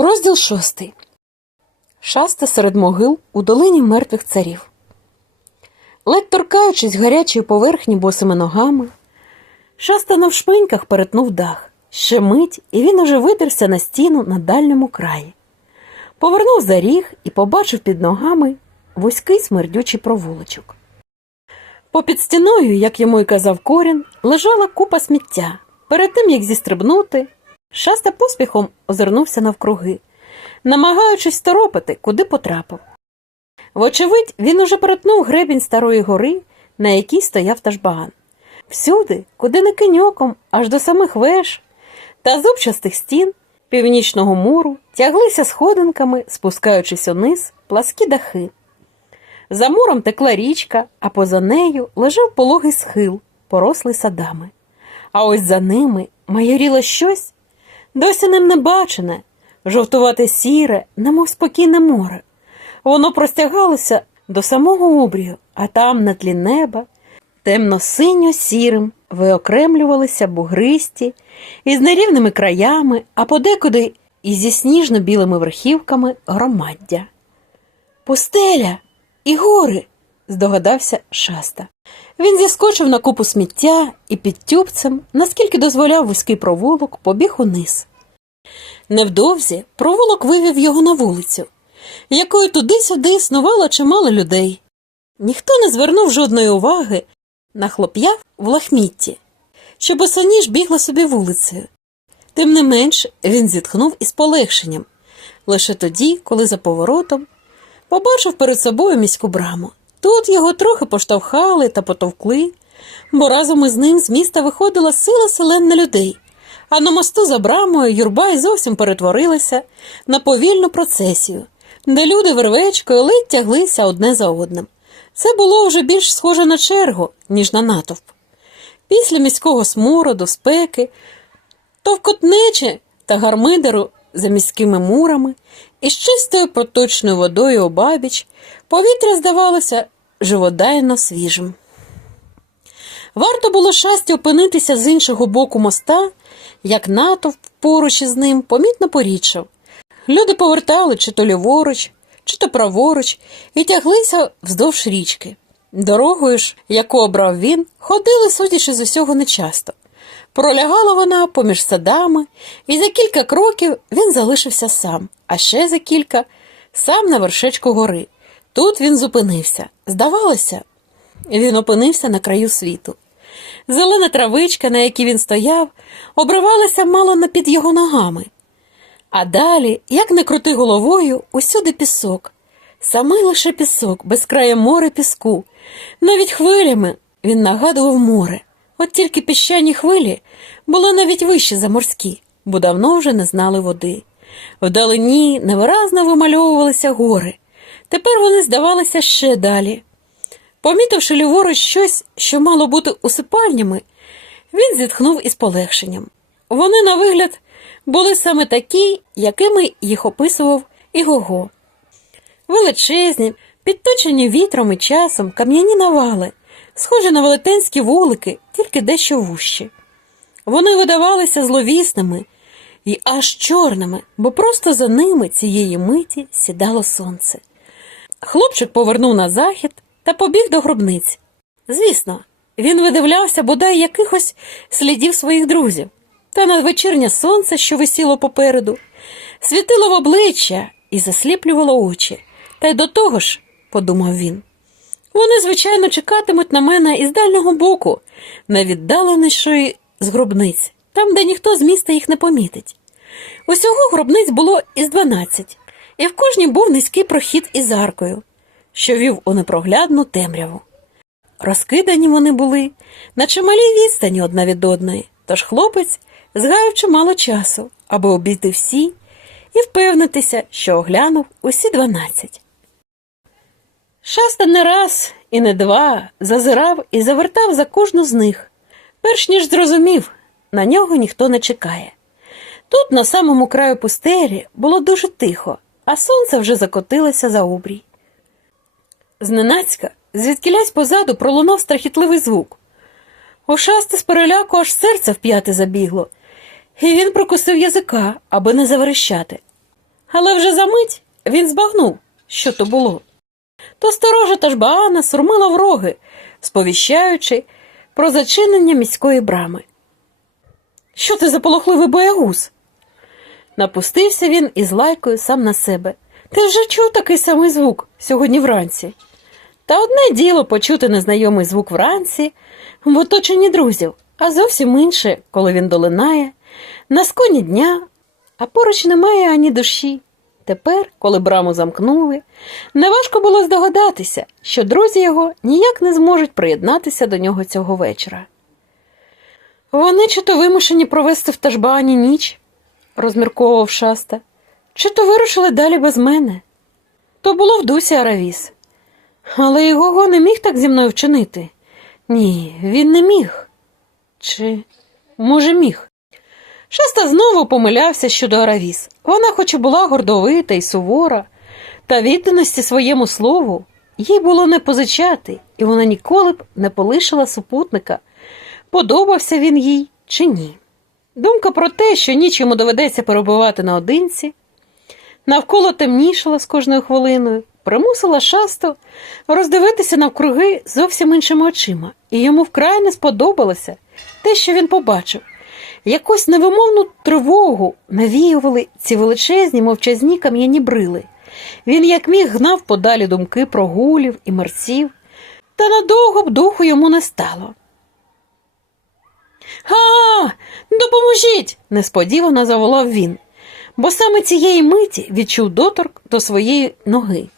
Розділ шостий. Шаста серед могил у долині мертвих царів. Ледь торкаючись гарячої поверхні босими ногами, шаста на вшпиньках перетнув дах. Ще мить, і він уже видерся на стіну на дальньому краї. Повернув за ріг і побачив під ногами вузький смердючий провулочок. Попід стіною, як йому й казав корін, лежала купа сміття. Перед тим, як зістрибнути, шаста поспіхом озирнувся навкруги, намагаючись торопити, куди потрапив. Вочевидь, він уже перетнув гребінь старої гори, на якій стояв тажбаган. Всюди, куди не кинь оком, аж до самих веж та зубчастих стін північного муру тяглися сходинками, спускаючись униз, пласкі дахи. За муром текла річка, а поза нею лежав пологий схил, порослий садами. А ось за ними майоріло щось досі ним не бачене, жовтувате сіре, немов спокійне море. Воно простягалося до самого обрію, а там, на тлі неба, темно-синьо-сірим виокремлювалися бугристі із нерівними краями, а подекуди і зі сніжно-білими верхівками громаддя. Пустеля і гори, здогадався шаста. Він зіскочив на купу сміття і під тюбцем, наскільки дозволяв вузький провулок, побіг униз. Невдовзі провулок вивів його на вулицю, якою туди-сюди існувало чимало людей. Ніхто не звернув жодної уваги на хлоп'я в лахмітті, що босоніж бігла собі вулицею. Тим не менш він зітхнув із полегшенням лише тоді, коли за поворотом побачив перед собою міську браму. Тут його трохи поштовхали та потовкли, бо разом із ним з міста виходила сила селен людей, а на мосту за брамою юрба й зовсім перетворилася на повільну процесію, де люди вервечкою ледь тяглися одне за одним. Це було вже більш схоже на чергу, ніж на натовп. Після міського смороду, спеки, товкотнечі та гармидеру за міськими мурами і з чистою проточною водою обабіч повітря здавалося живодайно свіжим. Варто було щастя опинитися з іншого боку моста, як натовп поруч із ним помітно порідшав. Люди повертали чи то ліворуч, чи то праворуч і тяглися вздовж річки. Дорогою ж, яку обрав він, ходили, судячи з усього нечасто. Пролягала вона поміж садами, і за кілька кроків він залишився сам, а ще за кілька сам на вершечку гори. Тут він зупинився. Здавалося, він опинився на краю світу. Зелена травичка, на якій він стояв, обривалася мало не під його ногами. А далі, як не крути головою, усюди пісок. Самий лише пісок, без краю море піску. Навіть хвилями він нагадував море. От тільки піщані хвилі були навіть вищі за морські, бо давно вже не знали води. Вдалині невиразно вимальовувалися гори. Тепер вони здавалися ще далі. Помітивши ліворуч щось, що мало бути усипальнями, він зітхнув із полегшенням. Вони, на вигляд, були саме такі, якими їх описував і. Величезні, підточені вітром і часом кам'яні навали, схожі на велетенські вулики, тільки дещо вущі. Вони видавалися зловісними і аж чорними, бо просто за ними цієї миті сідало сонце. Хлопчик повернув на захід та побіг до гробниць. Звісно, він видивлявся бодай якихось слідів своїх друзів, та надвечірнє сонце, що висіло попереду, світило в обличчя і засліплювало очі. Та й до того ж, подумав він, вони, звичайно, чекатимуть на мене із дальнього боку, найвіддаленішої з гробниць, там, де ніхто з міста їх не помітить. Усього гробниць було із дванадцять, і в кожній був низький прохід із аркою, що вів у непроглядну темряву. Розкидані вони були на чималій відстані одна від одної, тож хлопець згаяв чимало часу, аби обійти всі і впевнитися, що оглянув усі дванадцять. Шаста не раз і не два зазирав і завертав за кожну з них, перш ніж зрозумів, на нього ніхто не чекає. Тут, на самому краю пустелі, було дуже тихо, а сонце вже закотилося за обрій. Зненацька, звідкілясь позаду пролунав страхітливий звук. У з переляку аж серце в п'яти забігло, і він прокусив язика, аби не заверещати. Але вже за мить він збагнув, що то було. То сторожа та жбаана сурмила в роги, сповіщаючи про зачинення міської брами. Що ти за полохливий боягуз? Напустився він із лайкою сам на себе. Ти вже чув такий самий звук сьогодні вранці. Та одне діло почути незнайомий звук вранці в оточенні друзів, а зовсім інше, коли він долинає, на сконі дня, а поруч немає ані душі. Тепер, коли браму замкнули, неважко було здогадатися, що друзі його ніяк не зможуть приєднатися до нього цього вечора. Вони чи то вимушені провести в Ташбані ніч, розмірковував шаста, чи то вирушили далі без мене. То було в дусі Аравіс. Але його не міг так зі мною вчинити. Ні, він не міг. Чи, може, міг? Шаста знову помилявся щодо Аравіс. Вона, хоч і була гордовита і сувора, та відданості своєму слову їй було не позичати, і вона ніколи б не полишила супутника, подобався він їй чи ні. Думка про те, що ніч йому доведеться перебувати наодинці, навколо темнішала з кожною хвилиною, примусила шасту роздивитися навкруги зовсім іншими очима, і йому вкрай не сподобалося те, що він побачив. Якусь невимовну тривогу навіювали ці величезні мовчазні кам'яні брили. Він, як міг, гнав подалі думки про гулів і мерців, та надовго б духу йому не стало. Га, допоможіть! несподівано заволав він, бо саме цієї миті відчув доторк до своєї ноги.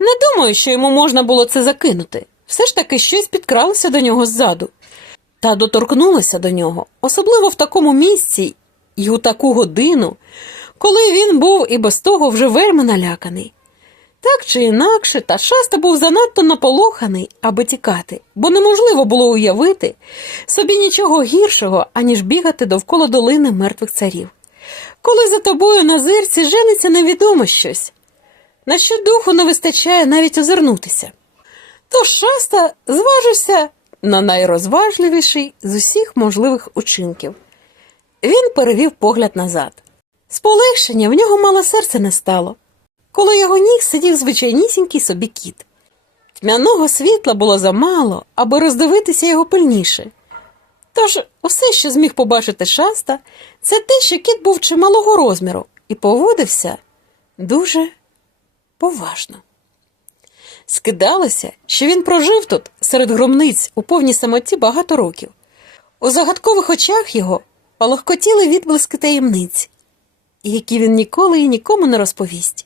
Не думаю, що йому можна було це закинути. Все ж таки щось підкралося до нього ззаду та доторкнулося до нього, особливо в такому місці і у таку годину, коли він був і без того вже вельми наляканий. Так чи інакше, та шаста був занадто наполоханий, аби тікати, бо неможливо було уявити собі нічого гіршого, аніж бігати довкола долини мертвих царів. Коли за тобою на зирці жениться невідомо щось, на що духу не вистачає навіть озирнутися. Тож шаста зважився на найрозважливіший з усіх можливих учинків. Він перевів погляд назад. З полегшення в нього мало серце не стало. Коло його ніг сидів звичайнісінький собі кіт. Тьмяного світла було замало, аби роздивитися його пильніше. Тож усе, що зміг побачити шаста, це те, що кіт був чималого розміру і поводився дуже поважно. Скидалося, що він прожив тут серед громниць у повній самоті багато років. У загадкових очах його палохкотіли відблиски таємниць, які він ніколи і нікому не розповість.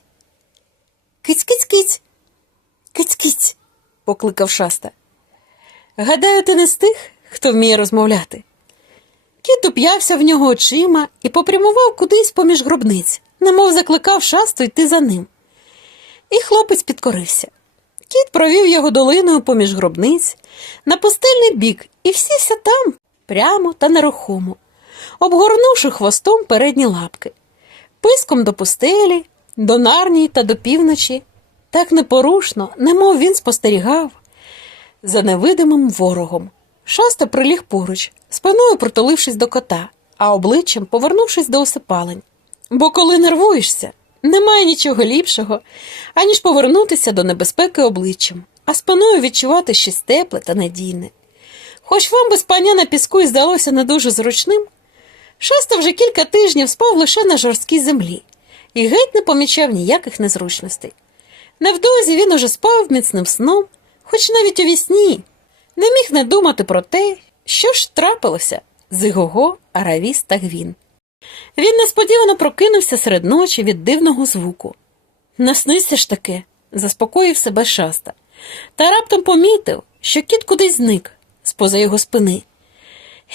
Киць-киць-киць, киць-киць, покликав шаста. Гадаю, ти не з тих, хто вміє розмовляти. Кіт уп'явся в нього очима і попрямував кудись поміж гробниць, немов закликав шасту йти за ним. І хлопець підкорився. Кіт провів його долиною поміж гробниць на пустельний бік і всівся там, прямо та нерухомо, обгорнувши хвостом передні лапки, писком до пустелі, до нарнії та до півночі, так непорушно, немов він спостерігав за невидимим ворогом. Шаста приліг поруч, спиною притулившись до кота, а обличчям повернувшись до осипалень. Бо коли нервуєшся, немає нічого ліпшого, аніж повернутися до небезпеки обличчям, а спиною відчувати щось тепле та надійне. Хоч вам без паня на піску і здалося не дуже зручним, шаста вже кілька тижнів спав лише на жорсткій землі і геть не помічав ніяких незручностей. Невдовзі він уже спав міцним сном, хоч навіть у вісні, не міг не думати про те, що ж трапилося з Ігого, Аравіс та Гвін. Він несподівано прокинувся серед ночі від дивного звуку. Наснився ж таки, заспокоїв себе шаста, та раптом помітив, що кіт кудись зник з поза його спини,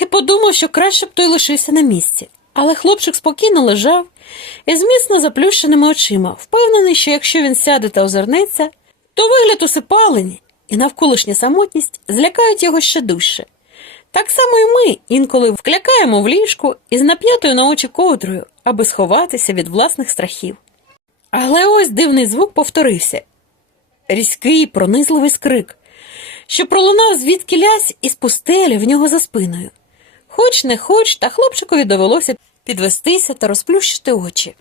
і подумав, що краще б той лишився на місці. Але хлопчик спокійно лежав із міцно заплющеними очима, впевнений, що якщо він сяде та озирнеться, то вигляд усипалені і навколишня самотність злякають його ще дужче. Так само і ми інколи вклякаємо в ліжку із нап'ятою на очі ковдрою, аби сховатися від власних страхів. Але ось дивний звук повторився різкий, пронизливий скрик, що пролунав звідки лясь із пустелі в нього за спиною. Хоч не хоч, та хлопчикові довелося підвестися та розплющити очі.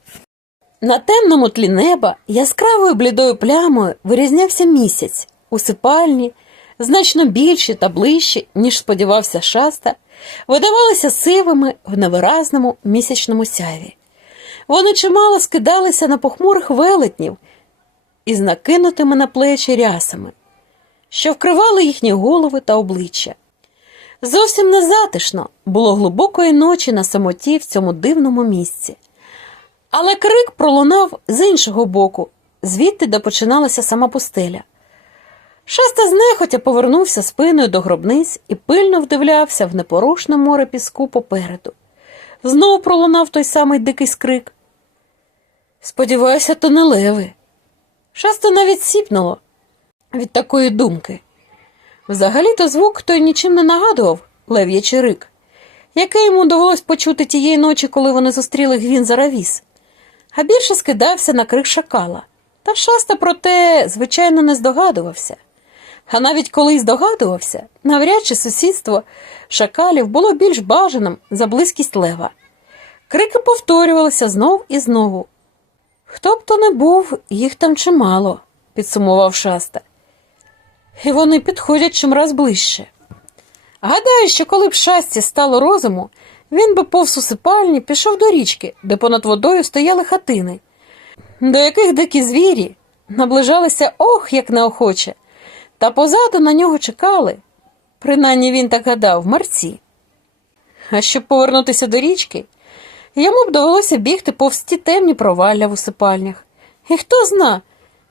На темному тлі неба яскравою блідою плямою вирізнявся місяць у сипальні, значно більші та ближчі, ніж сподівався шаста, видавалися сивими в невиразному місячному сяйві. Вони чимало скидалися на похмурих велетнів із накинутими на плечі рясами, що вкривали їхні голови та обличчя. Зовсім незатишно було глибокої ночі на самоті в цьому дивному місці. Але крик пролунав з іншого боку, звідти де починалася сама пустеля. Шаста знехотя повернувся спиною до гробниць і пильно вдивлявся в непорушне море піску попереду. Знову пролунав той самий дикий скрик. Сподіваюся, то не леви. Шаста навіть сіпнуло від такої думки. Взагалі-то звук той нічим не нагадував лев'ячий рик, який йому довелось почути тієї ночі, коли вони зустріли гвін заравіс, а більше скидався на крик шакала. Та шаста про те, звичайно, не здогадувався. А навіть коли й здогадувався, навряд чи сусідство шакалів було більш бажаним за близькість лева. Крики повторювалися знов і знову. Хто б то не був, їх там чимало, підсумував шаста. І вони підходять чимраз ближче. Гадаю, що коли б шасті стало розуму, він би повз усипальні пішов до річки, де понад водою стояли хатини, до яких дикі звірі наближалися ох, як неохоче, та позаду на нього чекали, принаймні він так гадав, марці. А щоб повернутися до річки, йому б довелося бігти повз ті темні провалля в усипальнях. І хто зна,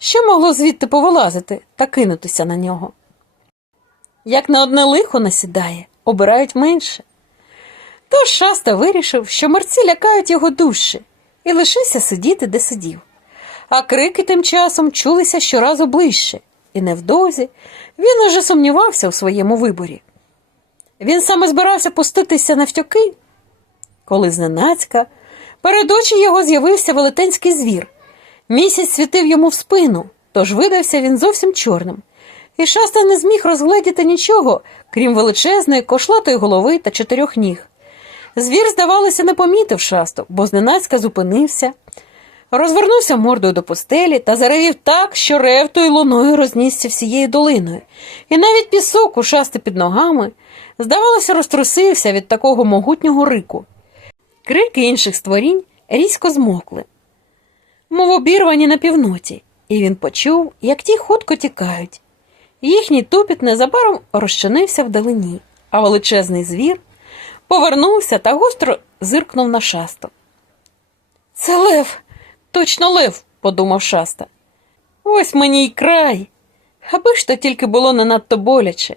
що могло звідти повилазити та кинутися на нього. Як на одне лихо насідає, обирають менше. Тож шаста вирішив, що мерці лякають його дужче, і лишився сидіти, де сидів. А крики тим часом чулися щоразу ближче, і невдовзі він уже сумнівався у своєму виборі. Він саме збирався пуститися навтьоки, коли зненацька перед очі його з'явився велетенський звір. Місяць світив йому в спину, тож видався він зовсім чорним. І шаста не зміг розгледіти нічого, крім величезної кошлатої голови та чотирьох ніг. Звір, здавалося, не помітив шасту, бо зненацька зупинився, розвернувся мордою до постелі та заревів так, що рев тою луною рознісся всією долиною, і навіть пісок у шасти під ногами, здавалося, розтрусився від такого могутнього рику. Крики інших створінь різко змокли, мов обірвані на півноті, і він почув, як ті хутко тікають. Їхній тупіт незабаром розчинився вдалині, а величезний звір повернувся та гостро зиркнув на шасту. Це лев, точно лев, подумав шаста. Ось мені й край. Аби ж то тільки було не надто боляче,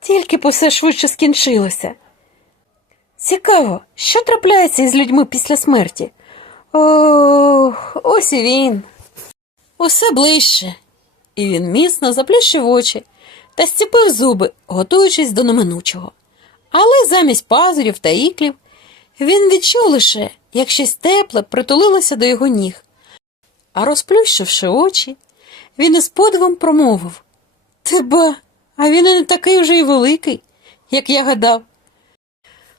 тільки б усе швидше скінчилося. Цікаво, що трапляється із людьми після смерті? Ох, ось і він. Усе ближче. І він міцно заплющив очі та зціпив зуби, готуючись до неминучого. Але замість пазурів та іклів він відчув лише, як щось тепле притулилося до його ніг. А розплющивши очі, він із подивом промовив Ти ба, а він і не такий уже й великий, як я гадав.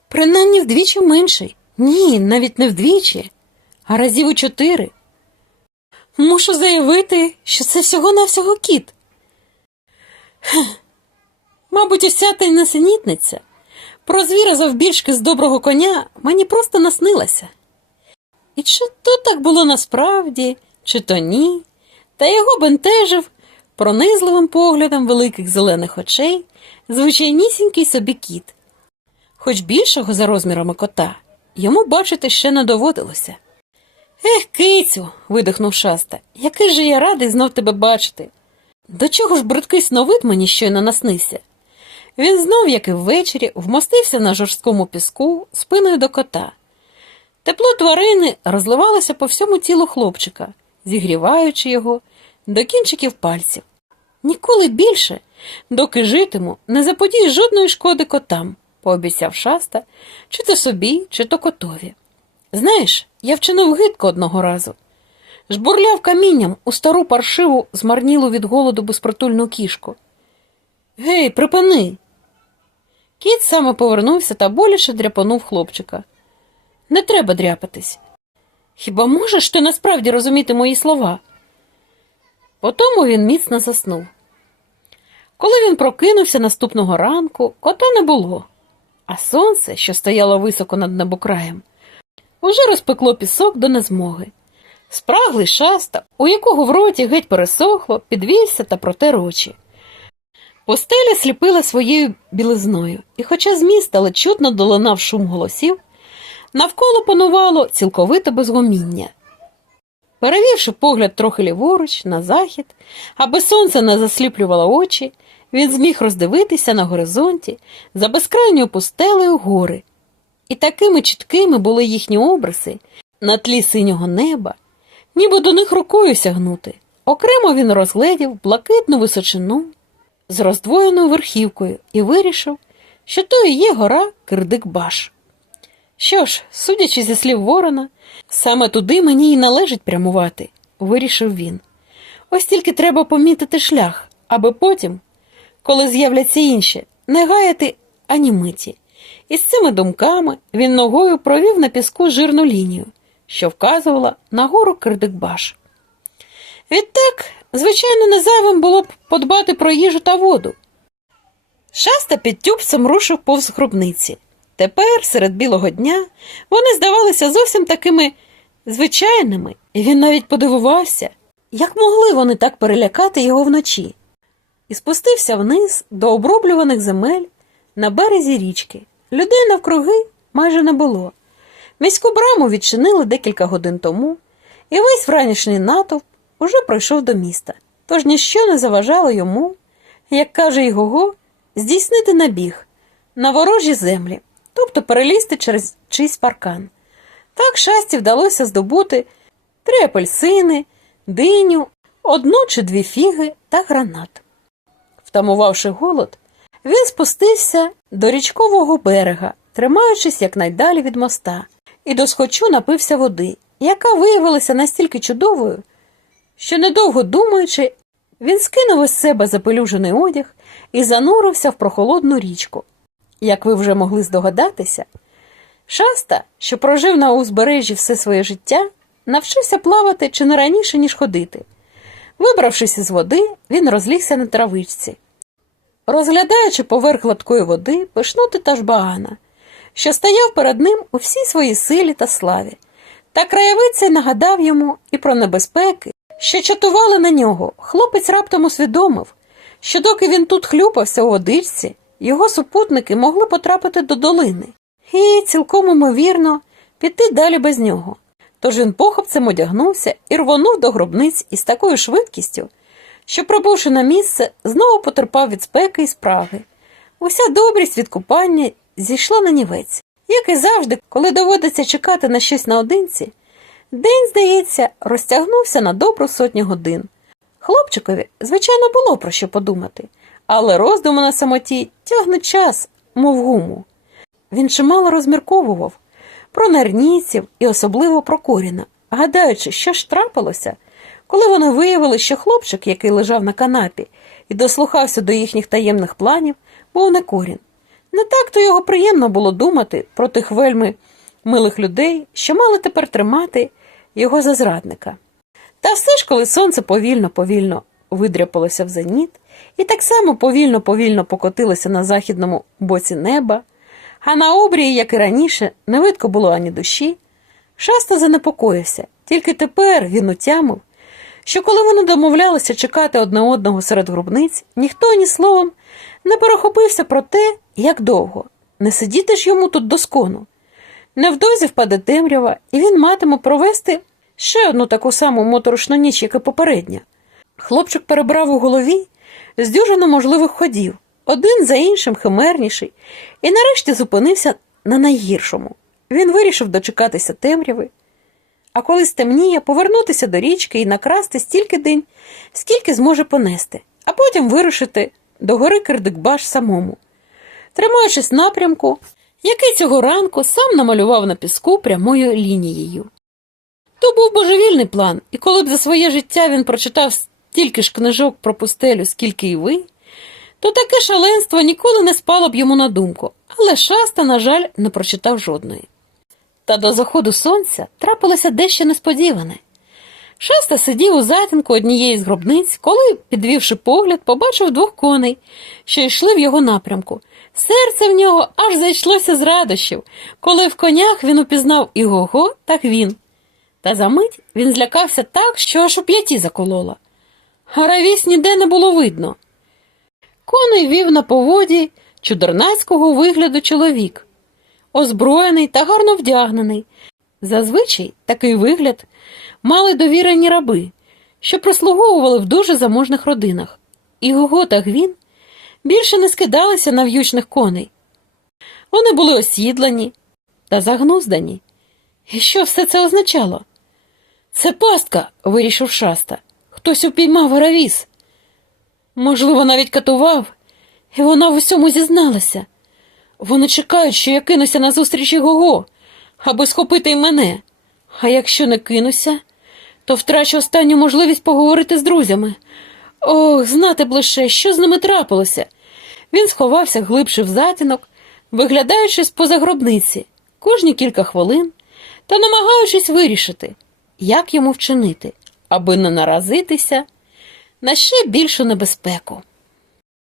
Принаймні вдвічі менший. Ні, навіть не вдвічі, а разів у чотири. Мушу заявити, що це всього-навсього кіт. Хех. Мабуть, уся та й несенітниця. Про звіра завбільшки з доброго коня мені просто наснилася. І чи то так було насправді, чи то ні, та його бентежив пронизливим поглядом великих зелених очей звичайнісінький собі кіт. Хоч більшого за розмірами кота йому бачити ще не доводилося. Ех, кицю, видихнув шаста, який же я радий знов тебе бачити. До чого ж бридкий сновид мені щойно наснився? Він знов, як і ввечері, вмостився на жорсткому піску спиною до кота. Тепло тварини розливалося по всьому тілу хлопчика, зігріваючи його до кінчиків пальців. Ніколи більше, доки житиму, не заподій жодної шкоди котам, пообіцяв шаста, чи то собі, чи то котові. Знаєш, я вчинив гидко одного разу. Жбурляв камінням у стару паршиву, змарнілу від голоду безпритульну кішку. Гей, припини. Кіт саме повернувся та боляче дряпанув хлопчика. Не треба дряпатись. Хіба можеш ти насправді розуміти мої слова? Потому він міцно заснув. Коли він прокинувся наступного ранку, кота не було, а сонце, що стояло високо над небокраєм, уже розпекло пісок до незмоги. Спраглий шаста, у якого в роті геть пересохло, підвівся та протер очі. Постеля сліпила своєю білизною, і хоча з міста ледь чутно долинав шум голосів, навколо панувало цілковите безгоміння. Перевівши погляд трохи ліворуч, на захід, аби сонце не засліплювало очі, він зміг роздивитися на горизонті за безкрайньою пустелею гори. І такими чіткими були їхні обриси на тлі синього неба, ніби до них рукою сягнути. Окремо він розгледів блакитну височину з роздвоєною верхівкою і вирішив, що то і є гора Кирдик-Баш. Що ж, судячи зі слів ворона, саме туди мені й належить прямувати, вирішив він. Ось тільки треба помітити шлях, аби потім, коли з'являться інші, не гаяти ані миті. І з цими думками він ногою провів на піску жирну лінію, що вказувала на гору Кирдикбаш. Відтак, звичайно, незайвим було б подбати про їжу та воду. Шаста під тюбцем рушив повз гробниці. Тепер, серед білого дня, вони здавалися зовсім такими звичайними, і він навіть подивувався, як могли вони так перелякати його вночі, і спустився вниз до оброблюваних земель на березі річки. Людей навкруги майже не було. Міську браму відчинили декілька годин тому, і весь вранішній натовп уже пройшов до міста, тож ніщо не заважало йому, як каже Ігого, здійснити набіг на ворожі землі, тобто перелізти через чийсь паркан. Так шасті вдалося здобути три апельсини, диню, одну чи дві фіги та гранат. Втамувавши голод, він спустився до річкового берега, тримаючись якнайдалі від моста, і досхочу напився води, яка виявилася настільки чудовою, що, недовго думаючи, він скинув із себе запелюжений одяг і занурився в прохолодну річку. Як ви вже могли здогадатися, шаста, що прожив на узбережжі все своє життя, навчився плавати чи не раніше, ніж ходити. Вибравшись із води, він розлігся на травичці, розглядаючи поверх гладкої води пишноти та жбагана, що стояв перед ним у всій своїй силі та славі. Та краєвид нагадав йому і про небезпеки, що чатували на нього. Хлопець раптом усвідомив, що доки він тут хлюпався у водичці, його супутники могли потрапити до долини і, цілком імовірно, піти далі без нього. Тож він похопцем одягнувся і рвонув до гробниць із такою швидкістю, що, прибувши на місце, знову потерпав від спеки і спраги. Уся добрість від купання зійшла на нівець. Як і завжди, коли доводиться чекати на щось наодинці, день, здається, розтягнувся на добру сотню годин. Хлопчикові, звичайно, було про що подумати, але роздуми на самоті тягнуть час, мов гуму. Він чимало розмірковував про нернійців і особливо про коріна, гадаючи, що ж трапилося, коли вони виявили, що хлопчик, який лежав на канапі і дослухався до їхніх таємних планів, був не корін. Не так то його приємно було думати про тих вельми милих людей, що мали тепер тримати його за зрадника. Та все ж, коли сонце повільно-повільно видряпалося в зеніт, і так само повільно-повільно покотилося на західному боці неба, а на обрії, як і раніше, не видко було ані душі, шаста занепокоївся, тільки тепер він утямив, що коли вони домовлялися чекати одне одного серед гробниць, ніхто ні словом не перехопився про те, як довго. Не сидіти ж йому тут доскону. Невдовзі впаде темрява, і він матиме провести ще одну таку саму моторошну ніч, як і попередня. Хлопчик перебрав у голові з дюжину можливих ходів, один за іншим химерніший, і нарешті зупинився на найгіршому. Він вирішив дочекатися темряви, а коли стемніє, повернутися до річки і накрасти стільки день, скільки зможе понести, а потім вирушити до гори Кирдикбаш самому, тримаючись напрямку, який цього ранку сам намалював на піску прямою лінією. То був божевільний план, і коли б за своє життя він прочитав стільки ж книжок про пустелю, скільки і ви, то таке шаленство ніколи не спало б йому на думку, але шаста, на жаль, не прочитав жодної. Та до заходу сонця трапилося дещо несподіване. Шаста сидів у затінку однієї з гробниць, коли, підвівши погляд, побачив двох коней, що йшли в його напрямку. Серце в нього аж зайшлося з радощів, коли в конях він упізнав і Гого, так він. Та за мить він злякався так, що аж у п'яті заколола. Гаравіс ніде не було видно. Коней вів на поводі чудернацького вигляду чоловік, озброєний та гарно вдягнений. Зазвичай такий вигляд мали довірені раби, що прислуговували в дуже заможних родинах, і Гого та Гвін більше не скидалися на в'ючних коней. Вони були осідлані та загнуздані. І що все це означало? Це пастка, вирішив шаста. Хтось упіймав Гаравіс. Можливо, навіть катував, і вона в усьому зізналася. Вони чекають, що я кинуся на зустріч Гого, аби схопити й мене. А якщо не кинуся, то втрачу останню можливість поговорити з друзями. Ох, знати б лише, що з ними трапилося. Він сховався глибше в затінок, виглядаючи з поза гробниці кожні кілька хвилин та намагаючись вирішити, як йому вчинити, аби не наразитися на ще більшу небезпеку.